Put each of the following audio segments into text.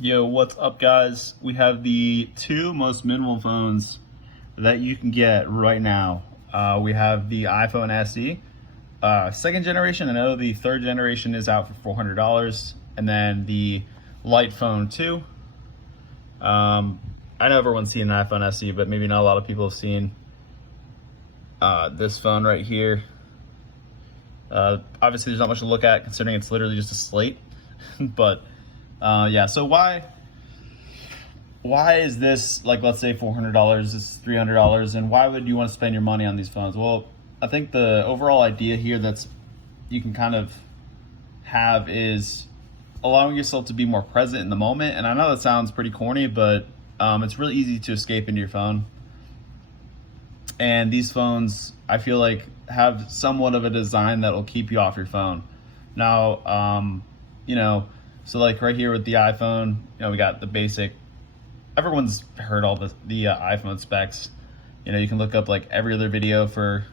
Yo, what's up, guys? We have the two most minimal phones that you can get right now. We have the iPhone SE, second generation. I know the third generation is out for $400, and then the Light Phone 2. I know everyone's seen an iPhone SE, but maybe not a lot of people have seen this phone right here. Obviously, there's not much to look at considering it's literally just a slate, but yeah, so why is this, like, let's say $400, this is $300, and why would you want to spend your money on these phones? Well, I think the overall idea here that's you can kind of have is allowing yourself to be more present in the moment. And I know that sounds pretty corny, but it's really easy to escape into your phone. And these phones, I feel like, have somewhat of a design that will keep you off your phone. Now, so like right here with the iPhone, we got the basic, everyone's heard all the iPhone specs. You can look up like every other video for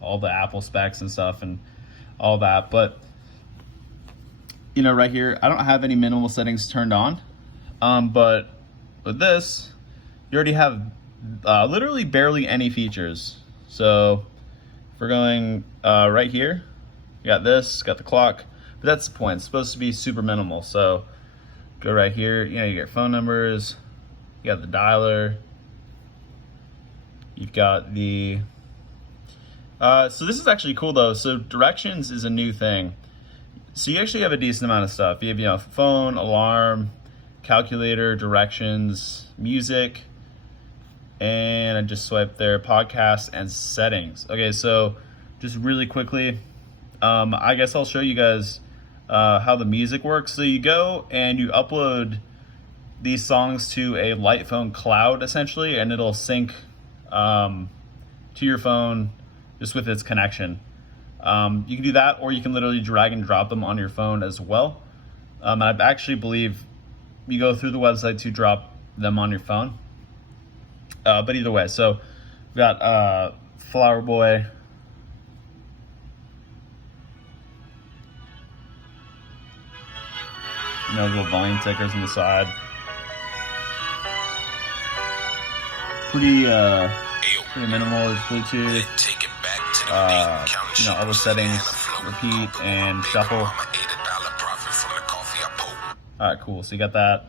all the Apple specs and stuff and all that. But, right here, I don't have any minimal settings turned on. But with this, you already have literally barely any features. So if we're going right here, you got this, got the clock. But that's the point. It's supposed to be super minimal. So go right here. You get phone numbers. You got the dialer. You've got the. So this is actually cool though. So directions is a new thing. So you actually have a decent amount of stuff. You have phone, alarm, calculator, directions, music, and I just swiped there, podcast and settings. Okay, so just really quickly, I guess I'll show you guys how the music works. So you go and you upload these songs to a Light Phone cloud essentially, and it'll sync to your phone just with its connection. You can do that, or you can literally drag and drop them on your phone as well. I actually believe you go through the website to drop them on your phone. But either way, so we've got Flower Boy. Little volume tickers on the side. Pretty minimal. There's Bluetooth. All the settings, repeat and shuffle. All right, cool. So you got that.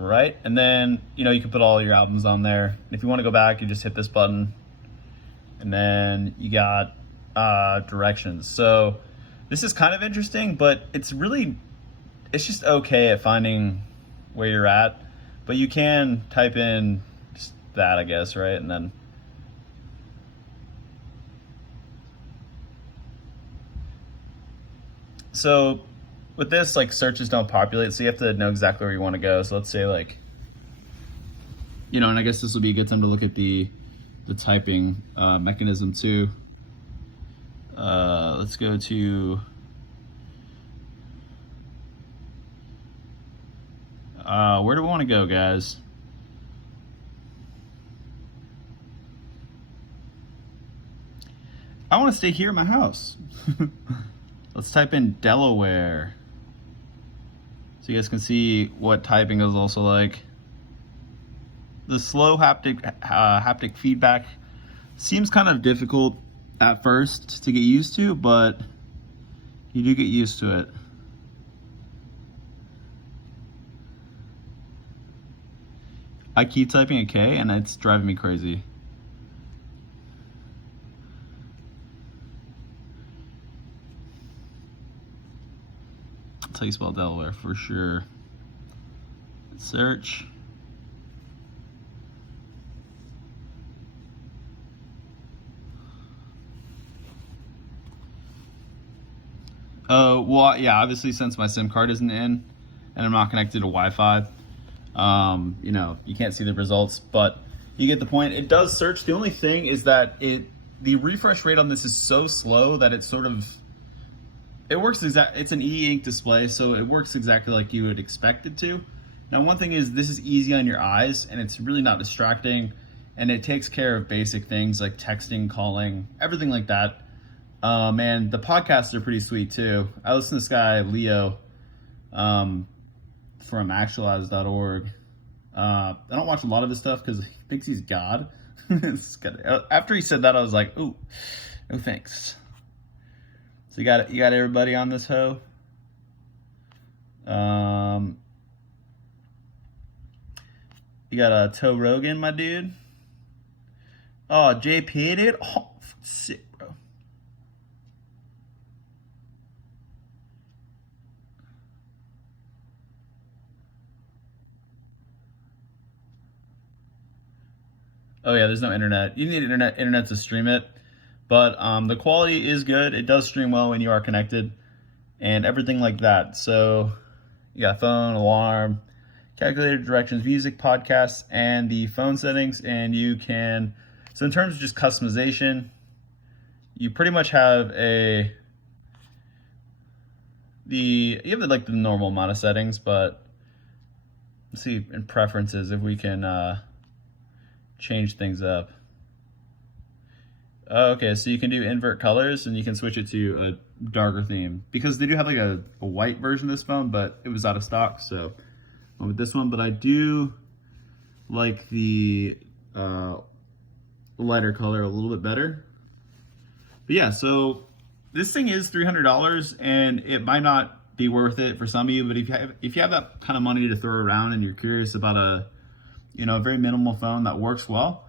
Right, and then you can put all your albums on there. And if you want to go back, you just hit this button, and then you got directions. So this is kind of interesting, but it's just okay at finding where you're at. But you can type in just that, I guess, right? And then so with this, like, searches don't populate, so you have to know exactly where you want to go. So let's say, like, and I guess this will be a good time to look at the typing mechanism too. Let's go to where do we want to go, guys? I want to stay here in my house. Let's type in Delaware, so you guys can see what typing is also like. The slow haptic feedback seems kind of difficult at first to get used to, but you do get used to it. I keep typing a K and it's driving me crazy. That's how you spell Delaware for sure. Search. Well, yeah, obviously since my SIM card isn't in and I'm not connected to Wi-Fi, you can't see the results, but you get the point. It does search. The only thing is that the refresh rate on this is so slow that it works it's an e-ink display, so it works exactly like you would expect it to. Now, one thing is this is easy on your eyes and it's really not distracting, and it takes care of basic things like texting, calling, everything like that. Man, the podcasts are pretty sweet too. I listen to this guy, Leo. from actualize.org. I don't watch a lot of his stuff because he thinks he's God. After he said that, I was like, ooh, no thanks. So you got everybody on this hoe. You got Toe Rogan, my dude. Oh, JP, dude. Oh, sick, bro. Oh yeah, there's no internet. You need internet to stream it, but the quality is good. It does stream well when you are connected, and everything like that. So, yeah, phone, alarm, calculator, directions, music, podcasts, and the phone settings. And you can. So in terms of just customization, you pretty much have you have like the normal amount of settings, but let's see in preferences if we can change things up. Okay, so you can do invert colors and you can switch it to a darker theme because they do have like a white version of this phone, but it was out of stock, so I went with this one. But I do like the lighter color a little bit better. But yeah, so this thing is $300 and it might not be worth it for some of you, but if you have that kind of money to throw around and you're curious about a very minimal phone that works well,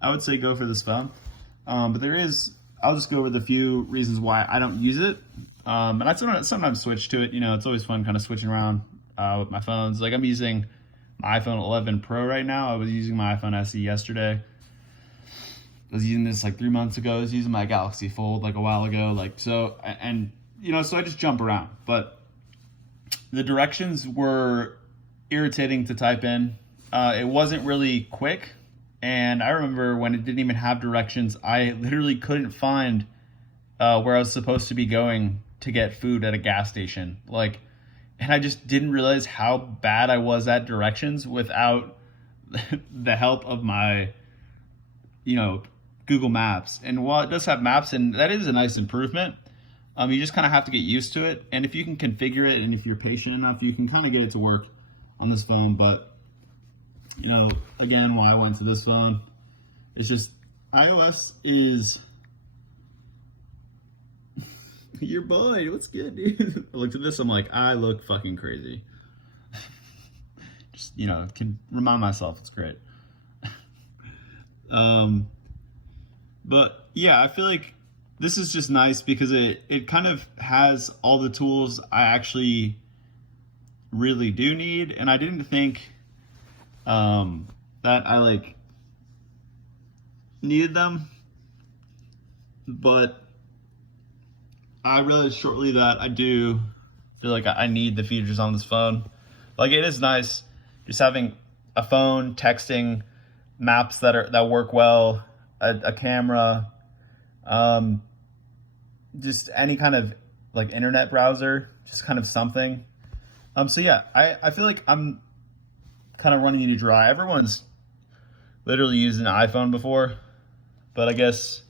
I would say go for this phone. But I'll just go over the few reasons why I don't use it. And I sometimes switch to it. It's always fun kind of switching around with my phones. Like I'm using my iPhone 11 Pro right now. I was using my iPhone SE yesterday. I was using this like 3 months ago. I was using my Galaxy Fold like a while ago. So I just jump around. But the directions were irritating to type in. It wasn't really quick. And I remember when it didn't even have directions, I literally couldn't find where I was supposed to be going to get food at a gas station. And I just didn't realize how bad I was at directions without the help of my, Google Maps. And while it does have maps, and that is a nice improvement, you just kind of have to get used to it. And if you can configure it, and if you're patient enough, you can kind of get it to work on this phone. But again, why I went to this phone, it's just iOS is your boy. What's good, dude? I looked at this, I'm like, I look fucking crazy. Just can remind myself it's great. But yeah, I feel like this is just nice because it kind of has all the tools I actually really do need, and I didn't think that I needed them, but I realized shortly that I do feel like I need the features on this phone. It is nice just having a phone, texting, maps that work well, a camera, just any kind of internet browser, just kind of something. So yeah, I feel like I'm kind of running you dry. Everyone's literally used an iPhone before, but I guess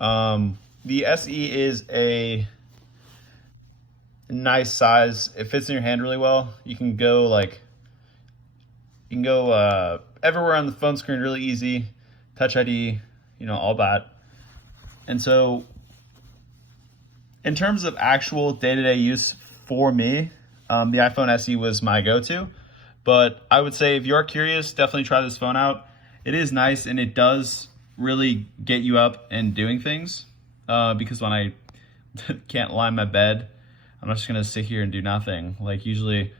the SE is a nice size. It fits in your hand really well. You can go everywhere on the phone screen really easy. Touch ID, all that. And so in terms of actual day-to-day use for me, the iPhone SE was my go-to. But I would say if you're curious, definitely try this phone out. It is nice and it does really get you up and doing things. Because when I can't lie in my bed, I'm not just gonna sit here and do nothing. Usually,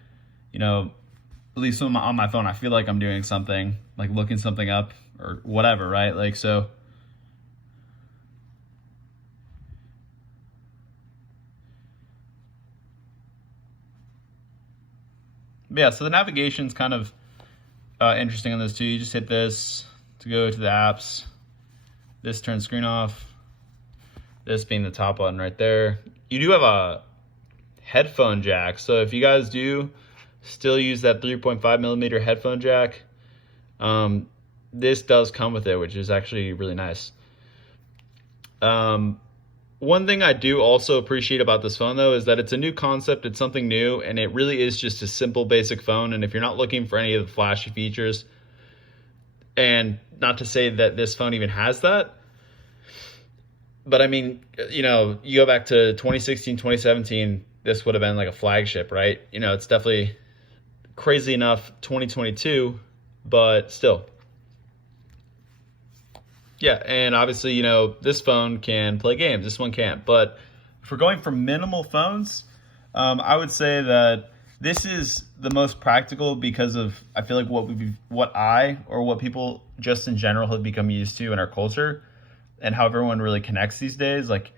at least on my phone, I feel like I'm doing something, like looking something up or whatever, right? So. But yeah, so the navigation's kind of interesting on this too. You just hit this to go to the apps. This turns screen off. This being the top button right there. You do have a headphone jack. So if you guys do still use that 3.5 millimeter headphone jack, this does come with it, which is actually really nice. One thing I do also appreciate about this phone though is that it's a new concept, it's something new, and it really is just a simple basic phone. And if you're not looking for any of the flashy features, and not to say that this phone even has that, but I mean, you know, you go back to 2016, 2017, this would have been like a flagship, right? You know, it's definitely crazy enough 2022, but still. Yeah, and obviously, you know, this phone can play games. This one can't. But if we're going for minimal phones, I would say that this is the most practical because of I feel like what people just in general have become used to in our culture, and how everyone really connects these days. Like,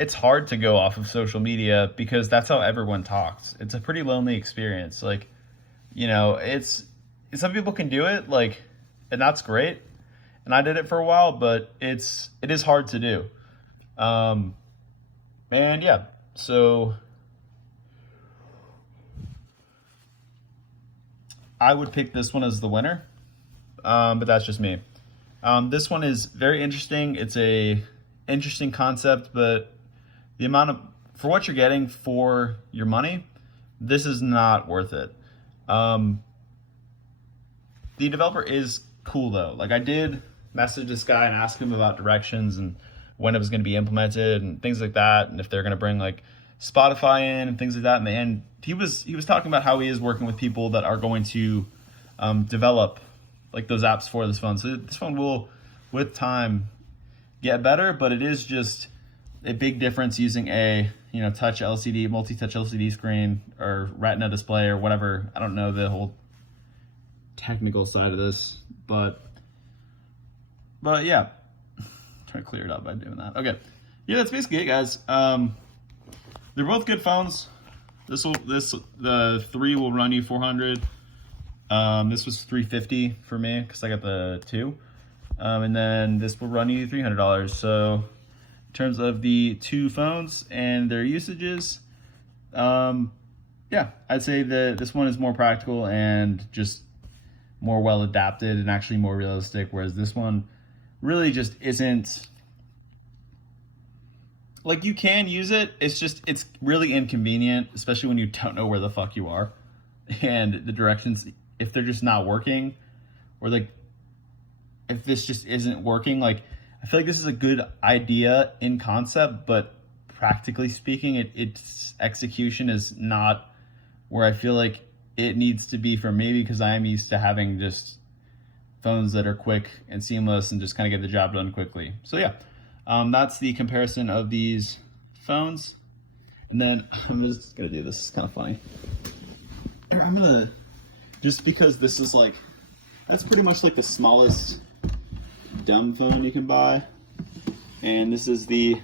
it's hard to go off of social media because that's how everyone talks. It's a pretty lonely experience. Like, you know, it's some people can do it, like, and that's great, and I did it for a while, but it is hard to do. Um, and yeah, so I would pick this one as the winner, but that's just me. This one is very interesting. It's a interesting concept, but the amount of for what you're getting for your money, this is not worth it. Um, the developer is cool though. Like, I did message this guy and ask him about directions and when it was going to be implemented and things like that, and if they're going to bring like Spotify in and things like that. And he was talking about how he is working with people that are going to develop like those apps for this phone. So this phone will, with time, get better, but it is just a big difference using a touch LCD, multi-touch LCD screen or Retina display or whatever. I don't know the whole technical side of this, but yeah, try to clear it up by doing that. Okay, yeah, that's basically it, guys. They're both good phones. The 3 will run you 400. This was 350 for me because I got the 2. And then this will run you $300. So in terms of the two phones and their usages, yeah, I'd say that this one is more practical and just more well adapted and actually more realistic, whereas this one really just isn't. Like, you can use it, it's really inconvenient, especially when you don't know where the fuck you are and the directions, if they're just not working, or like if this just isn't working. Like, I feel like this is a good idea in concept, but practically speaking, its execution is not where I feel like it needs to be for me, because I am used to having just phones that are quick and seamless and just kind of get the job done quickly. So yeah, that's the comparison of these phones. And then I'm just gonna do this. It's kind of funny. I'm gonna, just because this is like, that's pretty much like the smallest dumb phone you can buy, and this is the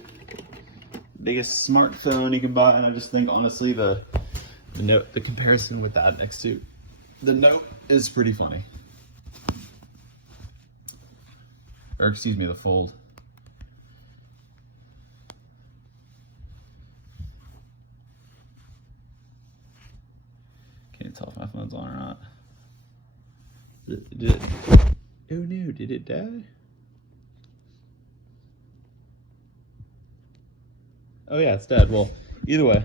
biggest smartphone you can buy. And I just think, honestly, the Note, the comparison with that next to the Note is pretty funny. Or excuse me, the Fold. Can't tell if my phone's on or not. Did it? Oh no, did it die? Oh yeah, it's dead. Well, either way.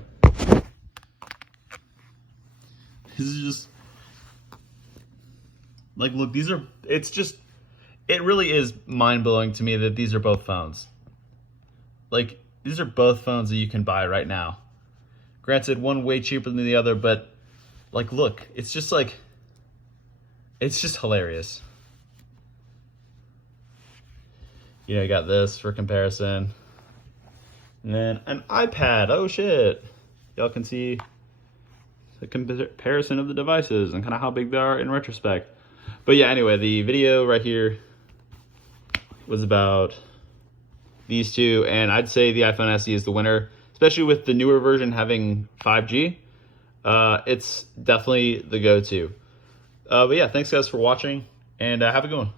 This is just, like, look, it really is mind-blowing to me that these are both phones. Like, these are both phones that you can buy right now. Granted, one way cheaper than the other, but, like, look, it's just hilarious. You know, you got this for comparison. And then an iPad. Oh, shit. Y'all can see the comparison of the devices and kind of how big they are in retrospect. But yeah, anyway, the video right here was about these two, and I'd say the iPhone SE is the winner, especially with the newer version having 5G. It's definitely the go-to. But yeah, thanks guys for watching, and have a good one.